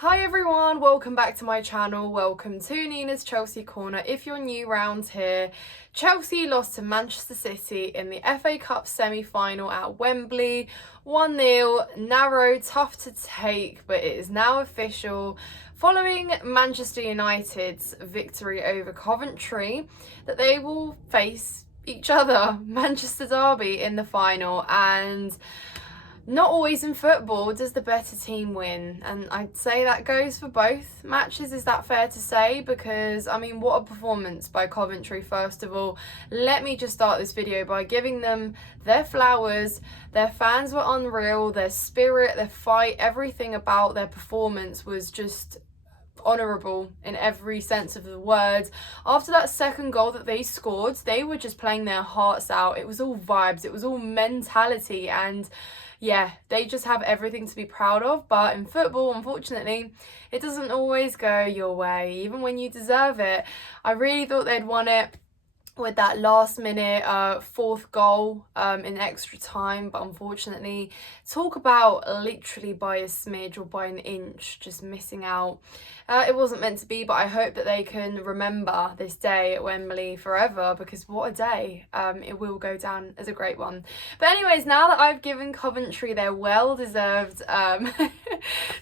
Hi everyone, welcome back to my channel. Welcome to Nina's Chelsea Corner. If you're new round here, Chelsea lost to Manchester City in the FA Cup semi-final at Wembley. 1-0, narrow, tough to take, but it is now official. Following Manchester United's victory over Coventry, that they will face each other, Manchester Derby, in the final. And not always in football does the better team win, and I'd say that goes for both matches. Is that fair to say? Because I mean, what a performance by Coventry. First of all, let me just start this video by giving them their flowers. Their fans were unreal, their spirit, their fight, everything about their performance was just honourable in every sense of the word. After that second goal that they scored, they were just playing their hearts out. It was all vibes, it was all mentality, and yeah, they just have everything to be proud of. But in football, unfortunately, it doesn't always go your way, even when you deserve it. I really thought they'd won it with that last minute fourth goal in extra time, but unfortunately, talk about literally by a smidge or by an inch just missing out. It wasn't meant to be, but I hope that they can remember this day at Wembley forever, because what a day. It will go down as a great one. But anyways, now that I've given Coventry their well-deserved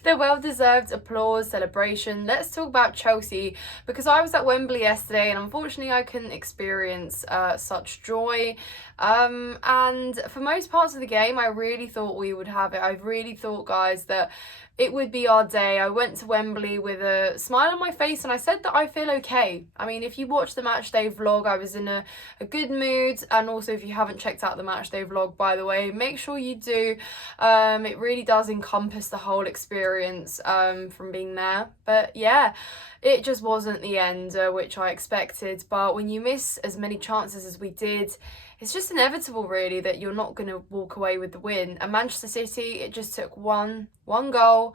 their well-deserved applause, celebration, let's talk about Chelsea, because I was at Wembley yesterday and unfortunately I couldn't experience such joy. And for most parts of the game, I really thought we would have it. I really thought, guys, that it would be our day. I went to Wembley with a smile on my face and I said that I feel okay. I mean, if you watch the match day vlog, I was in a good mood. And also, if you haven't checked out the match day vlog, by the way, make sure you do. It really does encompass the whole experience from being there. But yeah, it just wasn't the end which I expected. But when you miss as many chances as we did, it's just inevitable, really, that you're not going to walk away with the win. And Manchester City, it just took one goal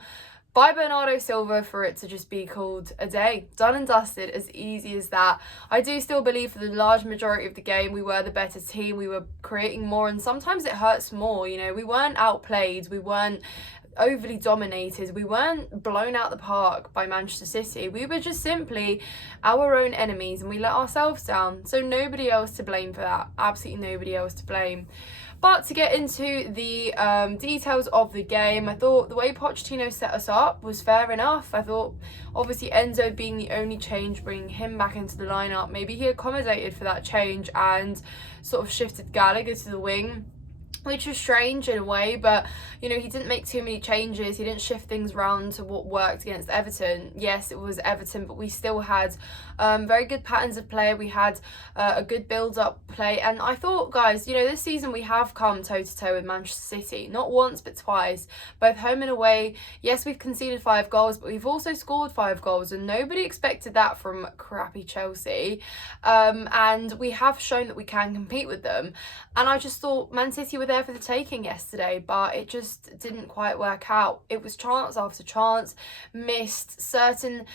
by Bernardo Silva for it to just be called a day. Done and dusted, as easy as that. I do still believe for the large majority of the game, we were the better team. We were creating more, and sometimes it hurts more. You know, we weren't outplayed. We weren't overly dominated. We weren't blown out the park by Manchester City. We were just simply our own enemies and we let ourselves down. So nobody else to blame for that. Absolutely nobody else to blame. But to get into the details of the game, I thought the way Pochettino set us up was fair enough. I thought obviously Enzo being the only change, bringing him back into the lineup, maybe he accommodated for that change and sort of shifted Gallagher to the wing, which was strange in a way, but you know, he didn't make too many changes. He didn't shift things around to what worked against Everton. Yes, it was Everton, but we still had very good patterns of play. We had a good build-up play, and I thought, guys, you know, this season we have come toe-to-toe with Manchester City, not once but twice, both home and away. Yes, we've conceded 5 goals, but we've also scored 5 goals, and nobody expected that from crappy Chelsea. And we have shown that we can compete with them, and I just thought Man City were there for the taking yesterday, but it just didn't quite work out. It was chance after chance, missed certain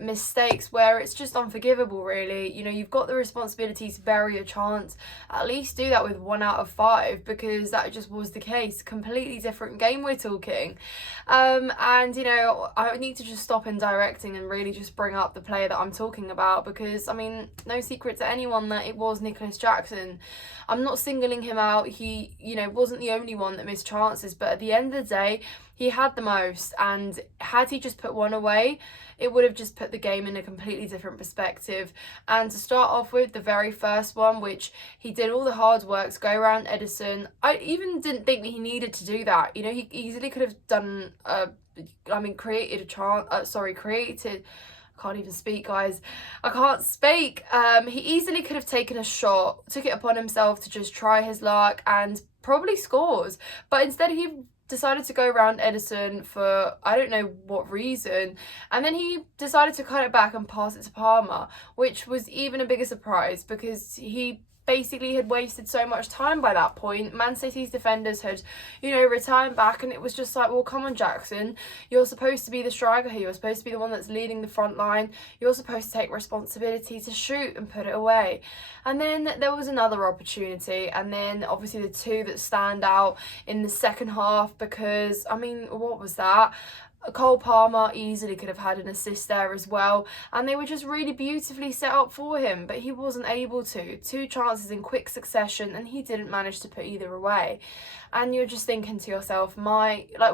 mistakes where it's just unforgivable, really. You know, you've got the responsibility to bury a chance. At least do that with 1 out of 5, because that just was the case. Completely different game we're talking. And you know, I need to just stop in directing and really just bring up the player that I'm talking about, because I mean, no secret to anyone that it was Nicholas Jackson. I'm not singling him out. He, you know, wasn't the only one that missed chances, but at the end of the day, he had the most, and had he just put one away, it would have just put the game in a completely different perspective. And to start off with, the very first one, which he did all the hard work to go around Edison, I even didn't think that he needed to do that. You know, he easily could have done created a chance, created, I can't even speak, guys. I can't speak. He easily could have taken a shot, took it upon himself to just try his luck and probably scores. But instead he decided to go around Edison for I don't know what reason, and then he decided to cut it back and pass it to Palmer, which was even a bigger surprise because he basically had wasted so much time by that point. Man City's defenders had, you know, returned back, and it was just like, well, come on, Jackson, you're supposed to be the striker here, you're supposed to be the one that's leading the front line, you're supposed to take responsibility to shoot and put it away. And then there was another opportunity, and then obviously the two that stand out in the second half, because I mean, what was that? Cole Palmer easily could have had an assist there as well, and they were just really beautifully set up for him, but he wasn't able to. 2 chances in quick succession, and he didn't manage to put either away. And you're just thinking to yourself,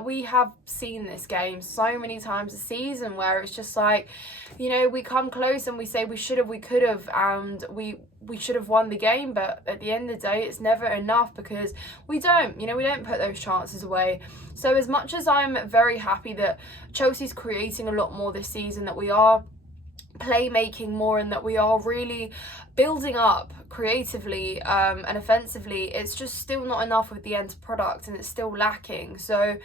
we have seen this game so many times this season where it's just like, you know, we come close and we say we should have, we could have, and we should have won the game, but at the end of the day, it's never enough because we don't put those chances away. So as much as I'm very happy that Chelsea's creating a lot more this season, that we are playmaking more, and that we are really building up creatively and offensively, it's just still not enough with the end product, and it's still lacking. So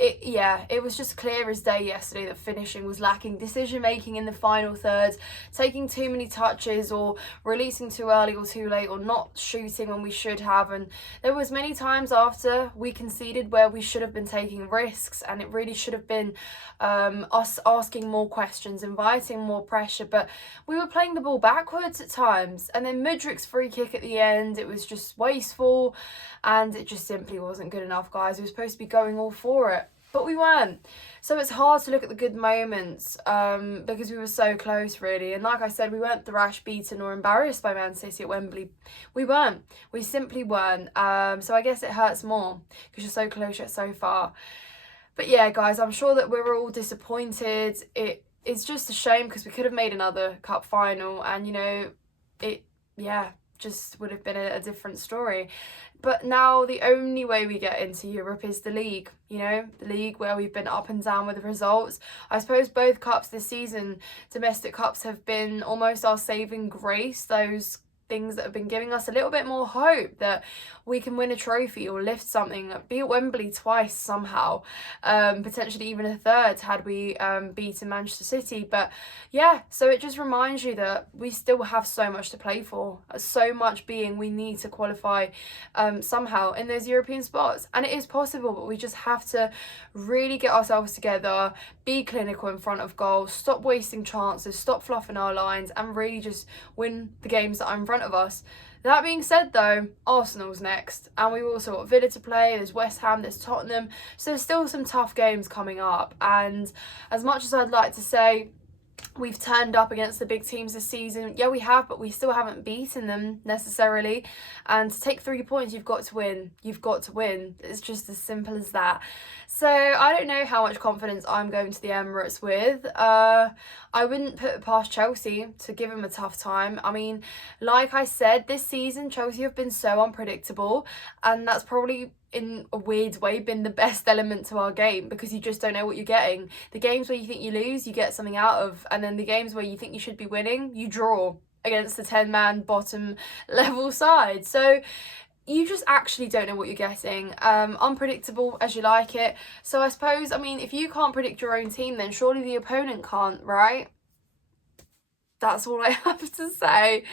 it was just clear as day yesterday that finishing was lacking, decision making in the final third, taking too many touches or releasing too early or too late, or not shooting when we should have. And there was many times after we conceded where we should have been taking risks, and it really should have been us asking more questions, inviting more pressure, but we were playing the ball backwards at times. And then Mudrik's free kick at the end, it was just wasteful, and it just simply wasn't good enough, guys. We were supposed to be going all for it, but we weren't. So it's hard to look at the good moments because we were so close, really. And like I said, we weren't thrashed, beaten or embarrassed by Man City at Wembley. We weren't. We simply weren't. So I guess it hurts more because you're so close yet so far. But yeah, guys, I'm sure that we were all disappointed. It's just a shame because we could have made another cup final, and, you know, just would have been a different story. But now the only way we get into Europe is the league, you know, the league where we've been up and down with the results. I suppose both cups this season, domestic cups, have been almost our saving grace, those things that have been giving us a little bit more hope that we can win a trophy or lift something, be at Wembley twice somehow, potentially even a third had we beaten Manchester City. But yeah, so it just reminds you that we still have so much to play for, so much being we need to qualify somehow in those European spots, and it is possible, but we just have to really get ourselves together, be clinical in front of goal, stop wasting chances, stop fluffing our lines, and really just win the games that are in front of us. That being said, though, Arsenal's next, and we've also got Villa to play, there's West Ham, there's Tottenham, so there's still some tough games coming up. And as much as I'd like to say we've turned up against the big teams this season, yeah, we have, but we still haven't beaten them necessarily. And to take 3 points, you've got to win. It's just as simple as that. So I don't know how much confidence I'm going to the Emirates with. I wouldn't put it past Chelsea to give them a tough time. I mean, like I said, this season Chelsea have been so unpredictable, and that's probably in a weird way been the best element to our game, because you just don't know what you're getting. The games where you think you lose, you get something out of, and then the games where you think you should be winning, you draw against the 10-man bottom level side. So you just actually don't know what you're getting. Unpredictable as you like it. So I suppose, I mean, if you can't predict your own team, then surely the opponent can't, right? That's all I have to say.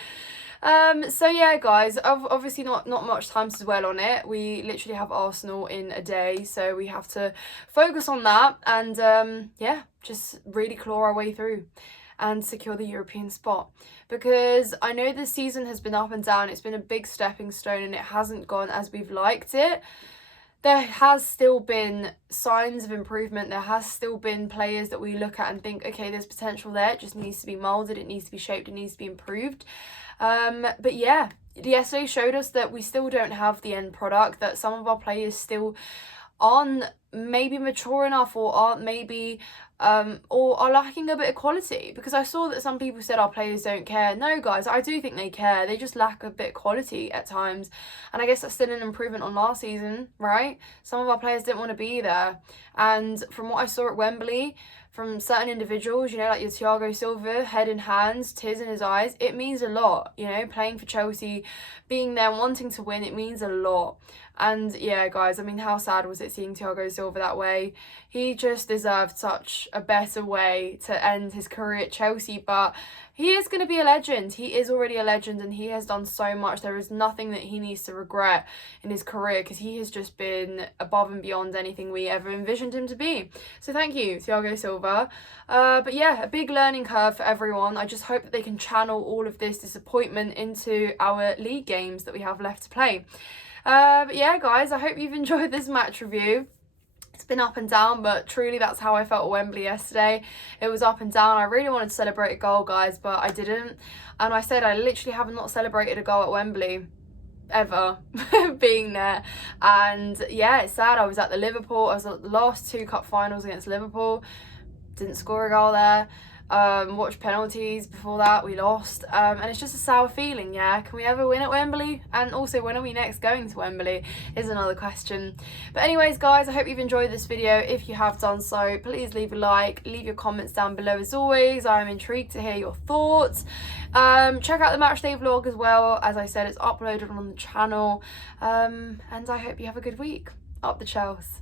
So yeah, guys, obviously not much time to dwell on it. We literally have Arsenal in a day, so we have to focus on that and yeah, just really claw our way through and secure the European spot. Because I know this season has been up and down, it's been a big stepping stone and it hasn't gone as we've liked it. There has still been signs of improvement. There has still been players that we look at and think, okay, there's potential there. It just needs to be moulded, it needs to be shaped, it needs to be improved. But yeah, yesterday showed us that we still don't have the end product, that some of our players still aren't maybe mature enough, or aren't maybe or are lacking a bit of quality. Because I saw that some people said our players don't care. No, guys, I do think they care. They just lack a bit of quality at times, and I guess that's still an improvement on last season, right? Some of our players didn't want to be there, and from what I saw at Wembley from certain individuals, you know, like your Thiago Silva, head in hands, tears in his eyes, it means a lot, you know, playing for Chelsea, being there, wanting to win, it means a lot. And yeah, guys, I mean, how sad was it seeing Thiago Silva that way? He just deserved such a better way to end his career at Chelsea, but he is going to be a legend. He is already a legend, and he has done so much. There is nothing that he needs to regret in his career, because he has just been above and beyond anything we ever envisioned him to be. So thank you, Thiago Silva. But yeah, a big learning curve for everyone. I just hope that they can channel all of this disappointment into our league games that we have left to play. But yeah, guys, I hope you've enjoyed this match review. It's been up and down, but truly that's how I felt at Wembley yesterday. It was up and down. I really wanted to celebrate a goal, guys, but I didn't. And I said I literally have not celebrated a goal at Wembley ever being there. And yeah, it's sad. I was at the last 2 cup finals against Liverpool, didn't score a goal there. Watched penalties before that, we lost, and it's just a sour feeling. Yeah, can we ever win at Wembley? And also, when are we next going to Wembley is another question. But anyways, guys, I hope you've enjoyed this video. If you have done so, please leave a like, leave your comments down below. As always, I'm intrigued to hear your thoughts. Check out the matchday vlog as well. As I said, it's uploaded on the channel, and I hope you have a good week. Up the Chels.